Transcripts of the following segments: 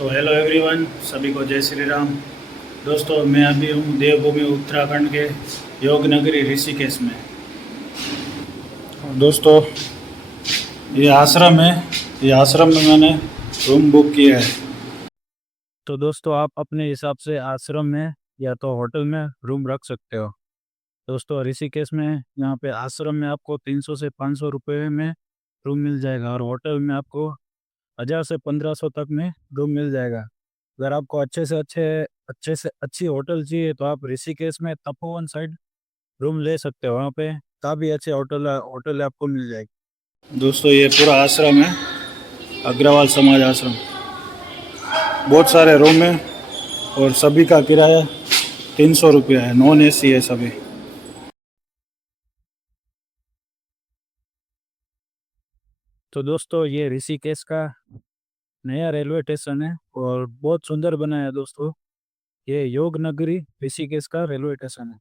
तो hello everyone, सभी को जय श्री राम। दोस्तों, मैं अभी हूँ देवभूमि उत्तराखंड के योग नगरी ऋषिकेश में। दोस्तों, ये आश्रम है। ये आश्रम में मैंने रूम बुक किया है। तो दोस्तों, आप अपने हिसाब से आश्रम में या तो होटल में रूम रख सकते हो। दोस्तों, ऋषिकेश में यहाँ पे आश्रम में आपको 300 से 500 रुपये में रूम मिल जाएगा, और होटल में आपको 1000 से 1500 तक में रूम मिल जाएगा। अगर आपको अच्छे से अच्छी होटल चाहिए तो आप ऋषिकेश में तपोवन साइड रूम ले सकते हो। वहाँ पे काफ़ी अच्छे होटल होटल आपको मिल जाएगी। दोस्तों, ये पूरा आश्रम है, अग्रवाल समाज आश्रम। बहुत सारे रूम है और सभी का किराया 300 रुपया है। नॉन एसी है सभी। तो दोस्तों, ये ऋषिकेश का नया रेलवे स्टेशन है और बहुत सुंदर बना है दोस्तों। ये योग नगरी ऋषिकेश का रेलवे स्टेशन है।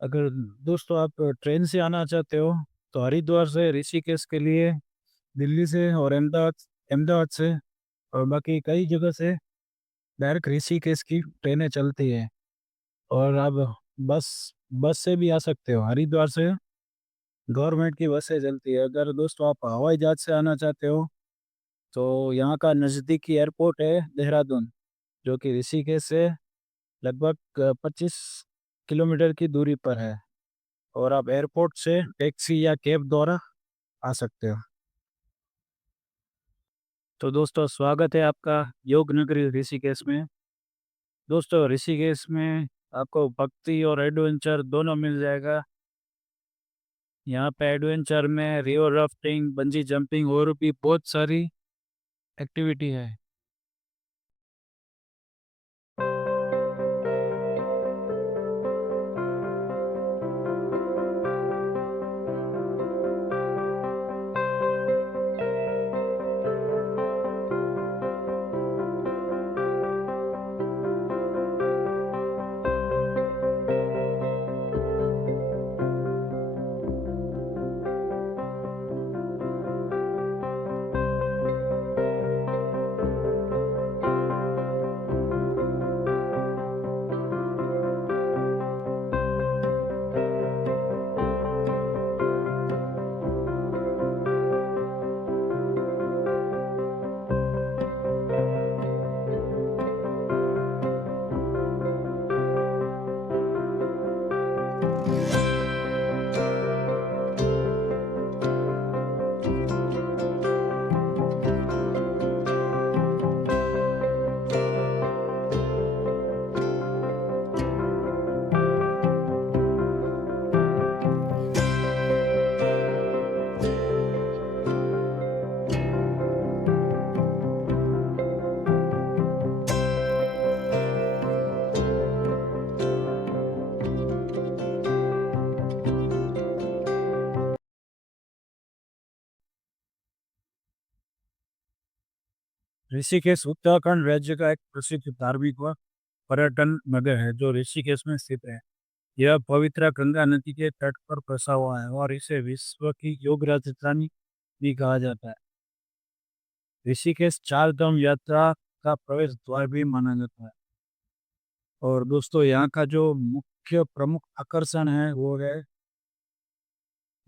अगर दोस्तों आप ट्रेन से आना चाहते हो तो हरिद्वार से ऋषिकेश के लिए दिल्ली से और अहमदाबाद अहमदाबाद से और बाकी कई जगह से डायरेक्ट ऋषिकेश की ट्रेनें चलती है। और आप बस बस से भी आ सकते हो। हरिद्वार से गवर्नमेंट की बसें चलती है। अगर दोस्तों आप हवाई जहाज से आना चाहते हो तो यहाँ का नज़दीकी एयरपोर्ट है देहरादून, जो कि ऋषिकेश से लगभग 25 किलोमीटर की दूरी पर है। और आप एयरपोर्ट से टैक्सी या कैब द्वारा आ सकते हो। तो दोस्तों, स्वागत है आपका योग नगरी ऋषिकेश में। दोस्तों, ऋषिकेश में आपको भक्ति और एडवेंचर दोनों मिल जाएगा। यहाँ पे एडवेंचर में रिवर राफ्टिंग, बंजी जंपिंग और भी बहुत सारी एक्टिविटी है। ऋषिकेश उत्तराखंड राज्य का एक प्रसिद्ध धार्मिक व पर्यटन नगर है जो ऋषिकेश में स्थित है। यह पवित्र गंगा नदी के तट पर बसा हुआ है और इसे विश्व की योग राजधानी भी कहा जाता है। ऋषिकेश चार धाम यात्रा का प्रवेश द्वार भी माना जाता है। और दोस्तों, यहाँ का जो मुख्य प्रमुख आकर्षण है वो है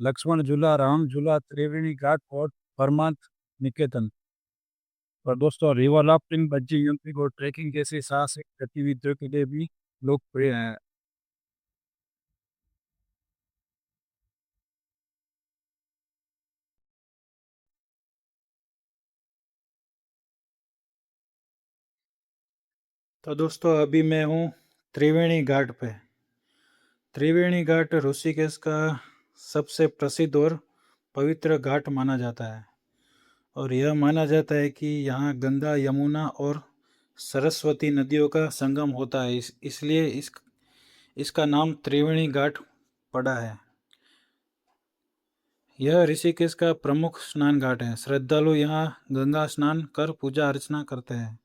लक्ष्मण झूला, राम झूला, त्रिवेणी घाट और परमार्थ निकेतन। और दोस्तों, रिवर राफ्टिंग, बंजी जंपिंग और ट्रैकिंग जैसी साहसिक गतिविधियों के लिए भी लोकप्रिय है। तो दोस्तों, अभी मैं हूँ त्रिवेणी घाट पे। त्रिवेणी घाट ऋषिकेश का सबसे प्रसिद्ध और पवित्र घाट माना जाता है। और यह माना जाता है कि यहाँ गंगा, यमुना और सरस्वती नदियों का संगम होता है। इसलिए इसका नाम त्रिवेणी घाट पड़ा है। यह ऋषिकेश का प्रमुख स्नान घाट है। श्रद्धालु यहाँ गंगा स्नान कर पूजा अर्चना करते हैं।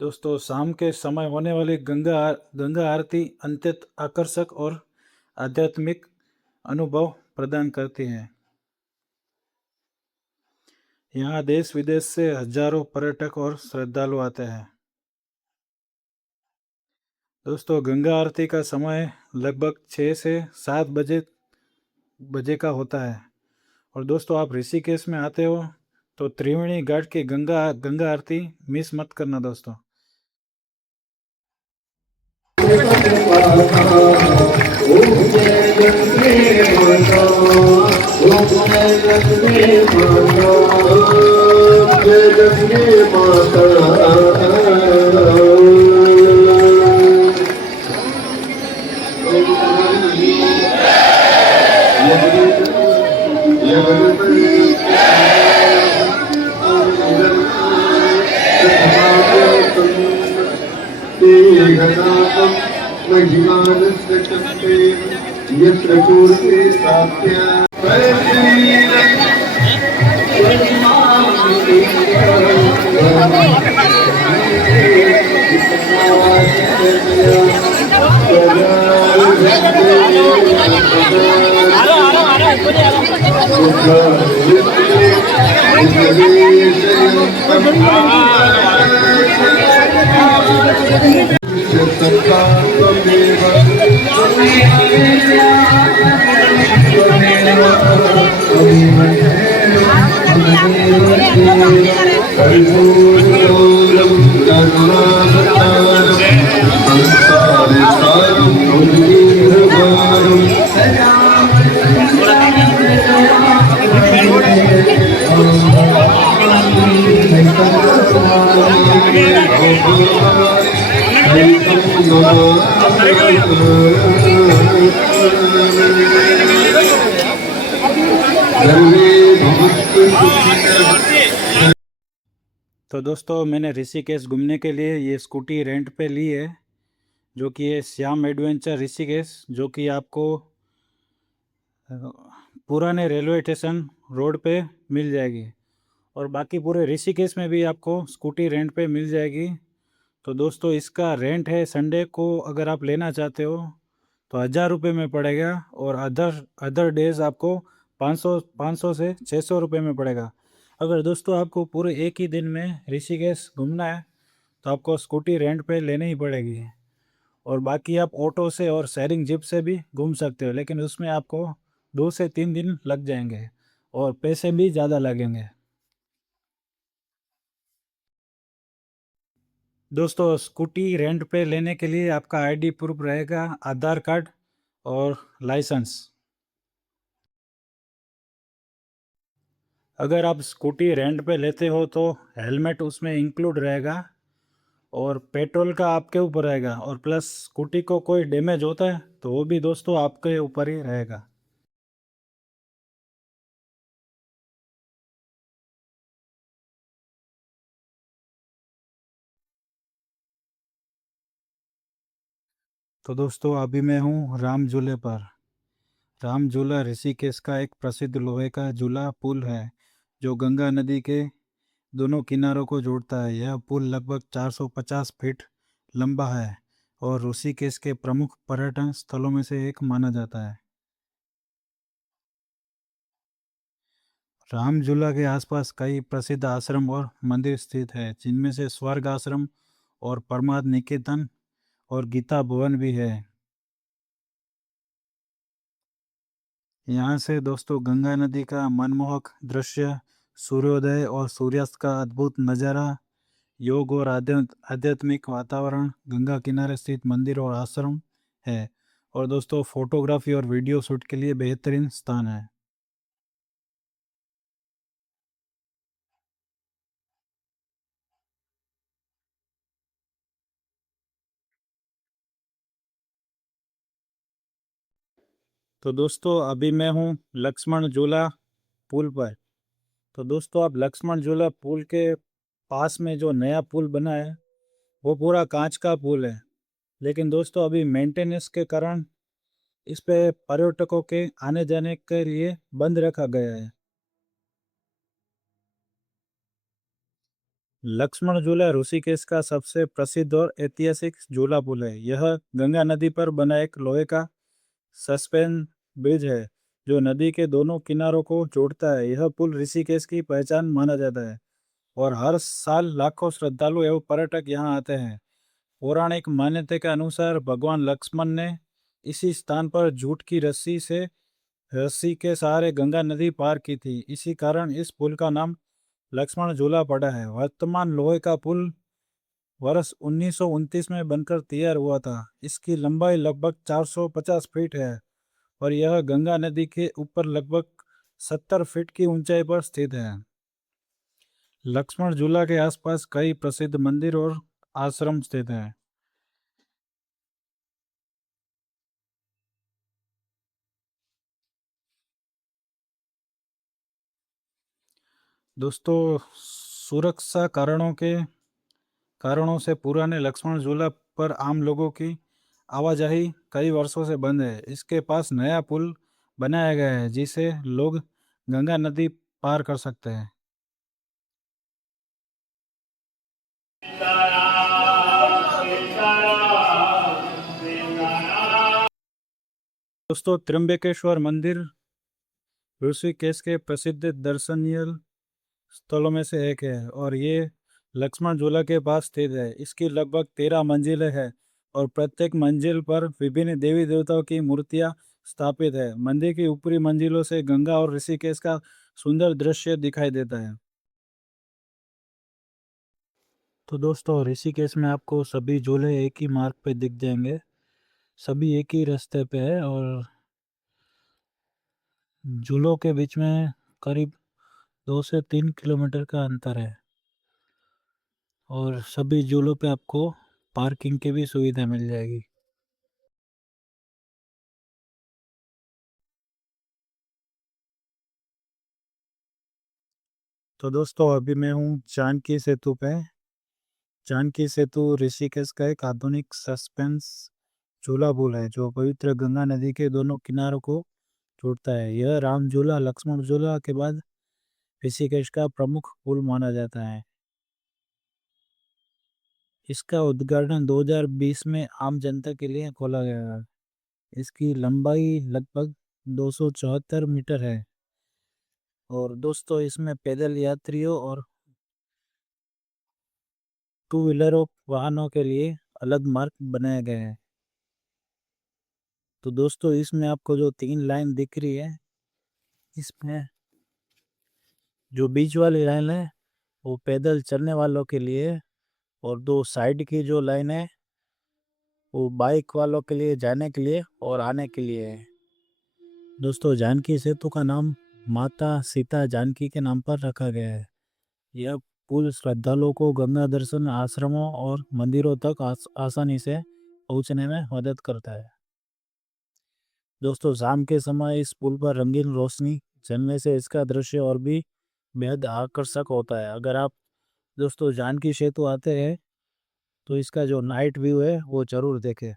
दोस्तों, शाम के समय होने वाली गंगा आरती अत्यंत आकर्षक और आध्यात्मिक अनुभव प्रदान करती है। यहाँ देश विदेश से हजारों पर्यटक और श्रद्धालु आते हैं। दोस्तों गंगा आरती का समय लगभग 6 से 7 बजे बजे का होता है। और दोस्तों आप ऋषिकेश में आते हो तो त्रिवेणी घाट की गंगा गंगा आरती मिस मत करना दोस्तों। यत्र पूर्वे प्राप्य तो दोस्तों मैंने ऋषिकेश घूमने के लिए ये स्कूटी रेंट पे ली है, जो कि है श्याम एडवेंचर ऋषिकेश, जो कि आपको पुराने रेलवे स्टेशन रोड पे मिल जाएगी। और बाकी पूरे ऋषिकेश में भी आपको स्कूटी रेंट पे मिल जाएगी। तो दोस्तों इसका रेंट है, संडे को अगर आप लेना चाहते हो तो 1000 रुपये में पड़ेगा, और अदर अदर डेज आपको 500 से 600 रुपये में पड़ेगा। अगर दोस्तों आपको पूरे एक ही दिन में ऋषिकेश घूमना है तो आपको स्कूटी रेंट पे लेनी ही पड़ेगी। और बाकी आप ऑटो से और शेयरिंग जिप से भी घूम सकते हो, लेकिन उसमें आपको 2 से 3 दिन लग जाएंगे और पैसे भी ज़्यादा लगेंगे। दोस्तों स्कूटी रेंट पे लेने के लिए आपका आईडी प्रूफ रहेगा, आधार कार्ड और लाइसेंस। अगर आप स्कूटी रेंट पे लेते हो तो हेलमेट उसमें इंक्लूड रहेगा, और पेट्रोल का आपके ऊपर रहेगा, और प्लस स्कूटी को कोई डैमेज होता है तो वो भी दोस्तों आपके ऊपर ही रहेगा। तो दोस्तों अभी मैं हूँ राम झूले पर। राम झूला ऋषिकेश का एक प्रसिद्ध लोहे का झूला पुल है, जो गंगा नदी के दोनों किनारों को जोड़ता है। यह पुल लगभग 450 फीट लंबा है और ऋषिकेश के प्रमुख पर्यटन स्थलों में से एक माना जाता है। राम झूला के आसपास कई प्रसिद्ध आश्रम और मंदिर स्थित है, जिनमें से स्वर्ग आश्रम और परमार्थ निकेतन और गीता भवन भी है। यहाँ से दोस्तों गंगा नदी का मनमोहक दृश्य, सूर्योदय और सूर्यास्त का अद्भुत नज़ारा, योग और आध्यात्मिक वातावरण, गंगा किनारे स्थित मंदिर और आश्रम है, और दोस्तों फोटोग्राफी और वीडियो शूट के लिए बेहतरीन स्थान है। तो दोस्तों अभी मैं हूँ लक्ष्मण झूला पुल पर। तो दोस्तों आप लक्ष्मण झूला पुल के पास में जो नया पुल बना है वो पूरा कांच का पुल है, लेकिन दोस्तों अभी मेंटेनेंस के कारण इस पे पर्यटकों के आने जाने के लिए बंद रखा गया है। लक्ष्मण झूला ऋषिकेश का सबसे प्रसिद्ध और ऐतिहासिक झूला पुल है। यह गंगा नदी पर बना एक लोहे का सस्पेन ब्रिज है, जो नदी के दोनों किनारों को जोड़ता है। यह पुल ऋषिकेश की पहचान माना जाता है और हर साल लाखों श्रद्धालु एवं पर्यटक यहाँ आते हैं। पौराणिक मान्यता के अनुसार भगवान लक्ष्मण ने इसी स्थान पर जूट की रस्सी के सहारे गंगा नदी पार की थी। इसी कारण इस पुल का नाम लक्ष्मण झूला पड़ा है। वर्तमान लोहे का पुल वर्ष 1929 में बनकर तैयार हुआ था। इसकी लंबाई लगभग 450 फीट है और यह गंगा नदी के ऊपर लगभग 70 फीट की ऊंचाई पर स्थित है। लक्ष्मण झूला के आसपास कई प्रसिद्ध मंदिर और आश्रम स्थित हैं। दोस्तों, सुरक्षा कारणों से पुराने लक्ष्मण झूला पर आम लोगों की आवाजाही कई वर्षों से बंद है। इसके पास नया पुल बनाया गया है जिसे लोग गंगा नदी पार कर सकते हैं। दोस्तों, त्र्यंबकेश्वर मंदिर ऋषिकेश के प्रसिद्ध दर्शनीय स्थलों में से एक है और ये लक्ष्मण झूला के पास स्थित है। इसकी लगभग 13 मंजिलें हैं और प्रत्येक मंजिल पर विभिन्न देवी देवताओं की मूर्तियां स्थापित है। मंदिर की ऊपरी मंजिलों से गंगा और ऋषिकेश का सुंदर दृश्य दिखाई देता है। तो दोस्तों, ऋषिकेश में आपको सभी झूले एक ही मार्ग पे दिख जाएंगे। सभी एक ही रास्ते पे है और झूलों के बीच में करीब 2 से 3 किलोमीटर का अंतर है और सभी झूलों पे आपको पार्किंग की भी सुविधा मिल जाएगी। तो दोस्तों, अभी मैं हूँ जानकी सेतु पे। जानकी सेतु ऋषिकेश का एक आधुनिक सस्पेंस झूला पुल है जो पवित्र गंगा नदी के दोनों किनारों को जोड़ता है। यह राम झूला लक्ष्मण झूला के बाद ऋषिकेश का प्रमुख पुल माना जाता है। इसका उद्घाटन 2020 में आम जनता के लिए खोला गया है। इसकी लंबाई लगभग 274 मीटर है और दोस्तों, इसमें पैदल यात्रियों और टू व्हीलरों वाहनों के लिए अलग मार्ग बनाया गया है। तो दोस्तों, इसमें आपको जो 3 लाइन दिख रही है, इसमें जो बीच वाली लाइन है वो पैदल चलने वालों के लिए और 2 साइड की जो लाइन है वो बाइक वालों के लिए जाने के लिए और आने के लिए है। दोस्तों, जानकी सेतु का नाम माता सीता जानकी के नाम पर रखा गया है। यह पुल श्रद्धालुओं को गंगा दर्शन, आश्रमों और मंदिरों तक आसानी से पहुंचने में मदद करता है। दोस्तों, शाम के समय इस पुल पर रंगीन रोशनी जलने से इसका दृश्य और भी बेहद आकर्षक होता है। अगर आप दोस्तों जानकी सेतु आते हैं तो इसका जो नाइट व्यू है वो जरूर देखें।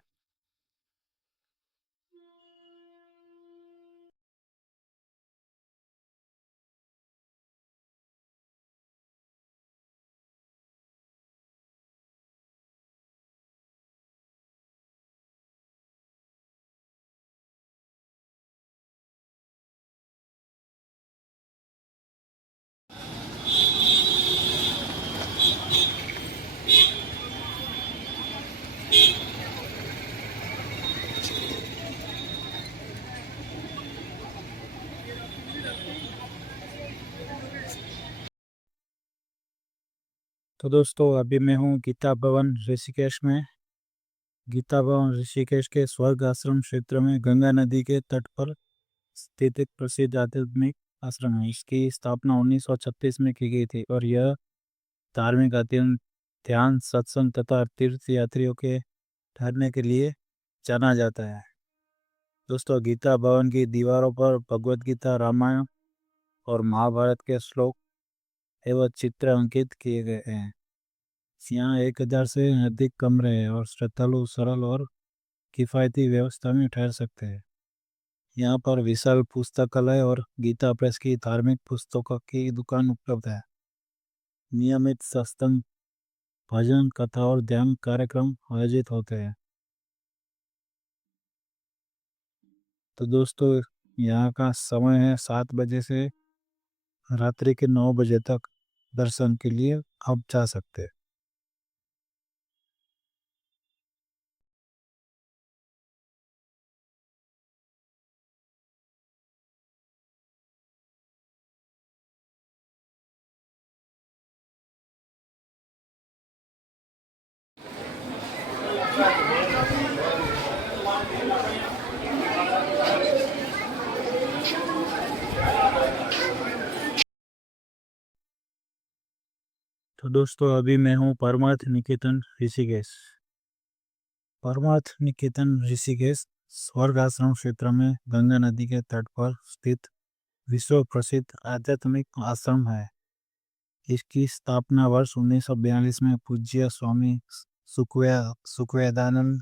तो दोस्तों, अभी मैं हूँ गीता भवन ऋषिकेश में। गीता भवन ऋषिकेश के स्वर्ग आश्रम क्षेत्र में गंगा नदी के तट पर स्थित एक प्रसिद्ध आध्यात्मिक आश्रम है। इसकी स्थापना 1936 में की गई थी और यह धार्मिक अध्ययन, ध्यान, सत्संग तथा तीर्थ यात्रियों के ठहरने के लिए जाना जाता है। दोस्तों, गीता भवन की दीवारों पर भगवत गीता, रामायण और महाभारत के श्लोक एवं चित्र अंकित किए गए हैं। यहाँ 1000 से अधिक कमरे हैं और श्रद्धालु सरल और किफ़ायती व्यवस्था में ठहर सकते हैं। यहाँ पर विशाल पुस्तकालय और गीता प्रेस की धार्मिक पुस्तकों की दुकान उपलब्ध है। नियमित सत्संग, भजन, कथा और ध्यान कार्यक्रम आयोजित होते हैं। तो दोस्तों, यहाँ का समय है 7 बजे से रात्रि के 9 बजे तक दर्शन के लिए आप जा सकते हैं। तो दोस्तों अभी मैं हूँ परमार्थ निकेतन ऋषिकेश। परमार्थ निकेतन ऋषिकेश स्वर्ग आश्रम क्षेत्र में गंगा नदी के तट पर स्थित विश्व प्रसिद्ध आध्यात्मिक आश्रम है। इसकी स्थापना वर्ष 1942 में पूज्य स्वामी सुखवेदानंद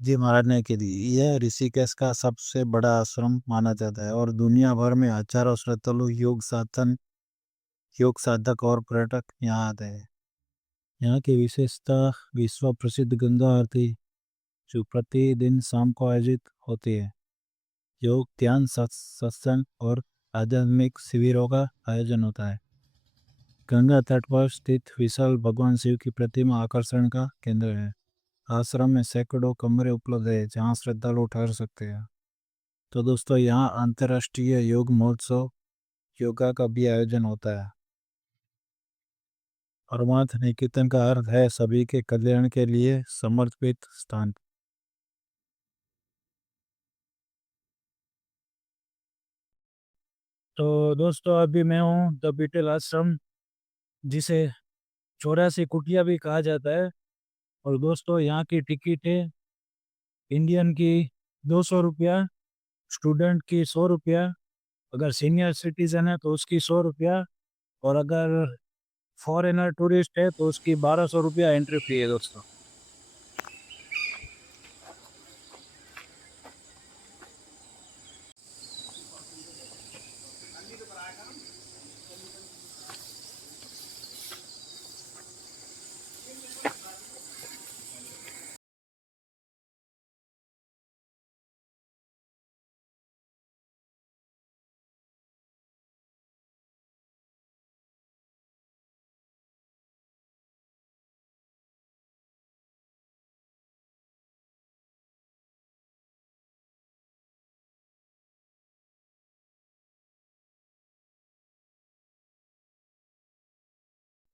जी महाराज ने की थी। यह ऋषिकेश का सबसे बड़ा आश्रम माना जाता है और दुनिया भर में हजारों श्रद्धालु योग साधक और पर्यटक यहाँ आते हैं। यहाँ की विशेषता विश्व प्रसिद्ध गंगा आरती जो प्रतिदिन शाम को आयोजित होती है। योग ध्यान सत्संग और आध्यात्मिक शिविरों का आयोजन होता है। गंगा तट पर स्थित विशाल भगवान शिव की प्रतिमा आकर्षण का केंद्र है। आश्रम में सैकड़ों कमरे उपलब्ध है जहाँ श्रद्धालु ठहर सकते हैं। तो दोस्तों यहाँ अंतर्राष्ट्रीय योग महोत्सव योगा का भी आयोजन होता है। परमार्थ निकेतन का अर्थ है सभी के कल्याण के लिए समर्पित स्थान। तो दोस्तों अभी मैं हूँ द बीटल आश्रम, जिसे 84 कुटिया भी कहा जाता है। और दोस्तों यहाँ की टिकट है इंडियन की 200 रुपया, स्टूडेंट की 100 रुपया, अगर सीनियर सिटीजन है तो उसकी 100 रुपया, और अगर फॉरेनर टूरिस्ट है तो उसकी 1200 रुपया एंट्री फी है दोस्तों।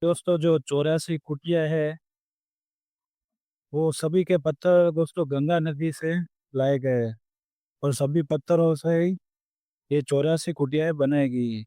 दोस्तों जो 84 कुटिया है वो सभी के पत्थर दोस्तों गंगा नदी से लाए गए हैं, और सभी पत्थरों से ही ये 84 कुटियाएं बनाई गई हैं।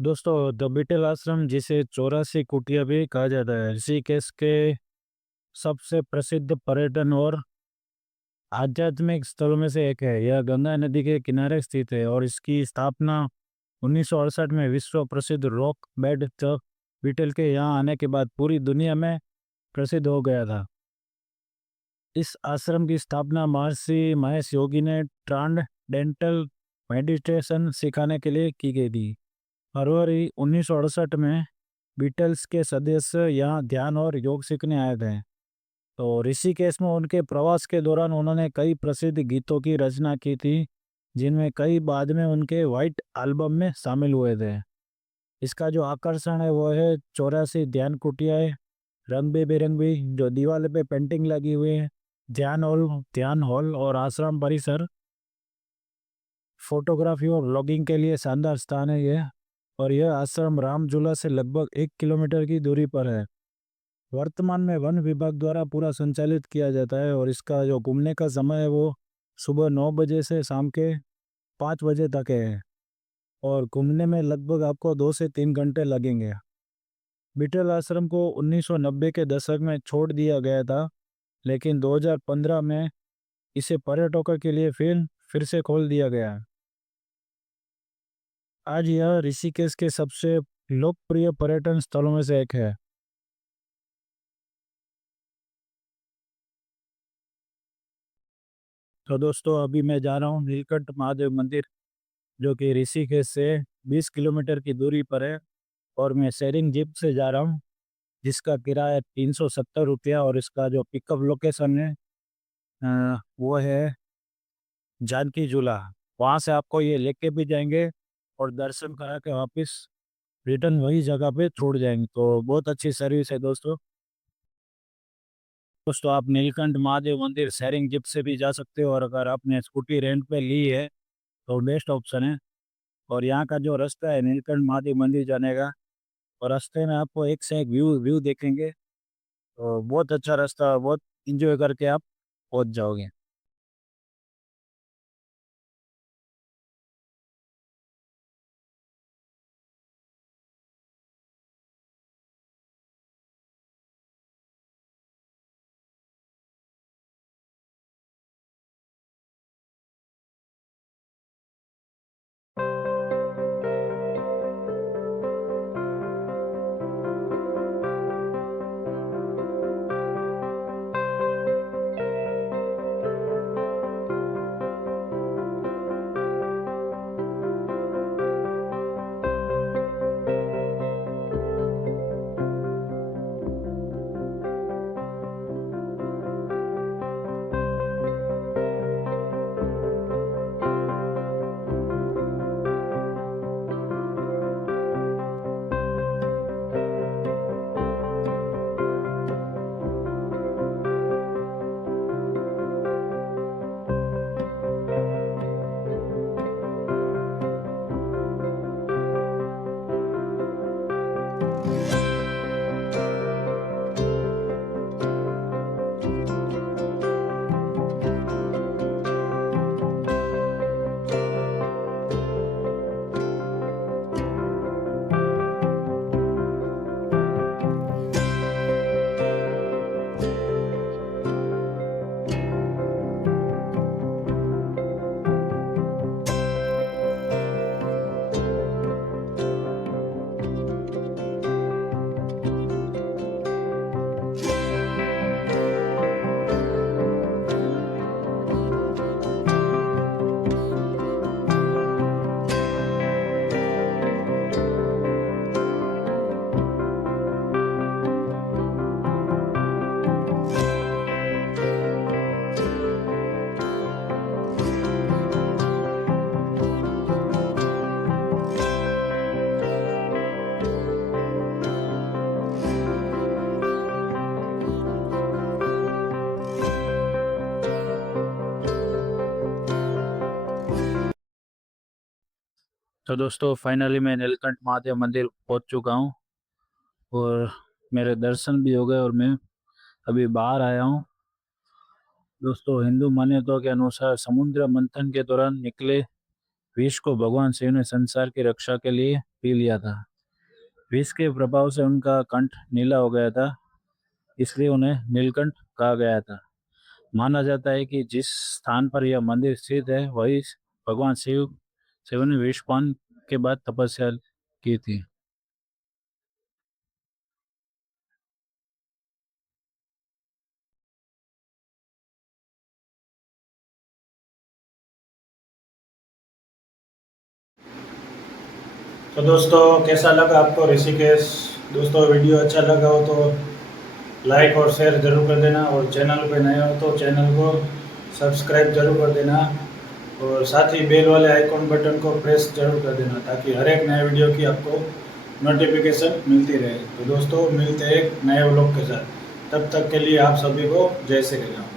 दोस्तों द बीटल आश्रम, जिसे 84 कुटिया भी कहा जाता है, ऋषिकेश के सबसे प्रसिद्ध पर्यटन और आध्यात्मिक स्थलों में से एक है। यह गंगा नदी के किनारे स्थित है और इसकी स्थापना 1968 में विश्व प्रसिद्ध रॉक बेड द बीटल के यहाँ आने के बाद पूरी दुनिया में प्रसिद्ध हो गया था। इस आश्रम की स्थापना महर्षि महेश योगी ने ट्रांसडेंटल मेडिटेशन सिखाने के लिए की गई थी। फरवरी 1968 में बीटल्स के सदस्य यहाँ ध्यान और योग सीखने आए थे। तो ऋषिकेश में उनके प्रवास के दौरान उन्होंने कई प्रसिद्ध गीतों की रचना की थी, जिनमें कई बाद में उनके वाइट एल्बम में शामिल हुए थे। इसका जो आकर्षण है वो है 84 ध्यान कुटियाएं, रंग बेरंगी जो दीवार पे पेंटिंग लगी हुई है, ध्यान हॉल और आश्रम परिसर फोटोग्राफी और व्लॉगिंग के लिए शानदार स्थान है ये। और यह आश्रम रामझूला से लगभग 1 किलोमीटर की दूरी पर है। वर्तमान में वन विभाग द्वारा पूरा संचालित किया जाता है और इसका जो घूमने का समय है वो सुबह 9 बजे से शाम के 5 बजे तक है। और घूमने में लगभग आपको 2 से 3 घंटे लगेंगे। बीटल आश्रम को 1990 के दशक में छोड़ दिया गया था, लेकिन 2015 में इसे पर्यटकों के लिए फिर से खोल दिया गया। आज यह ऋषिकेश के सबसे लोकप्रिय पर्यटन स्थलों में से एक है। तो दोस्तों अभी मैं जा रहा हूँ नीलकंठ महादेव मंदिर, जो कि ऋषिकेश से 20 किलोमीटर की दूरी पर है। और मैं शेयरिंग जीप से जा रहा हूँ, जिसका किराया 370 रुपया। और इसका जो पिकअप लोकेशन है वो है जानकी झूला। वहाँ से आपको ये लेके भी जाएंगे और दर्शन करा के वापस रिटर्न वही जगह पे छोड़ जाएंगे। तो बहुत अच्छी सर्विस है दोस्तों। दोस्तों आप नीलकंठ महादेव मंदिर शेयरिंग जिप से भी जा सकते हो, और अगर आपने स्कूटी रेंट पे ली है तो बेस्ट ऑप्शन है। और यहाँ का जो रास्ता है नीलकंठ महादेव मंदिर जाने का, और रास्ते में आपको एक से एक व्यू व्यू देखेंगे। तो बहुत अच्छा रास्ता, बहुत इंजॉय करके आप पहुँच जाओगे। तो दोस्तों फाइनली मैं नीलकंठ महादेव मंदिर पहुंच चुका हूं, और मेरे दर्शन भी हो गए और मैं अभी बाहर आया हूं। दोस्तों हिंदू मान्यताओं के अनुसार समुद्र मंथन के दौरान निकले विष को भगवान शिव ने संसार की रक्षा के लिए पी लिया था। विष के प्रभाव से उनका कंठ नीला हो गया था, इसलिए उन्हें नीलकंठ कहा गया था। माना जाता है कि जिस स्थान पर यह मंदिर स्थित है वही भगवान शिव ने विषपान के बाद तपस्या की थी। तो दोस्तों कैसा लगा आपको ऋषिकेश? दोस्तों वीडियो अच्छा लगा हो तो लाइक और शेयर ज़रूर कर देना, और चैनल पे नए हो तो चैनल को सब्सक्राइब जरूर कर देना, और साथ ही बेल वाले आइकॉन बटन को प्रेस जरूर कर देना ताकि हर एक नए वीडियो की आपको नोटिफिकेशन मिलती रहे। तो दोस्तों मिलते हैं एक नए व्लॉग के साथ, तब तक के लिए आप सभी को जय श्री राम।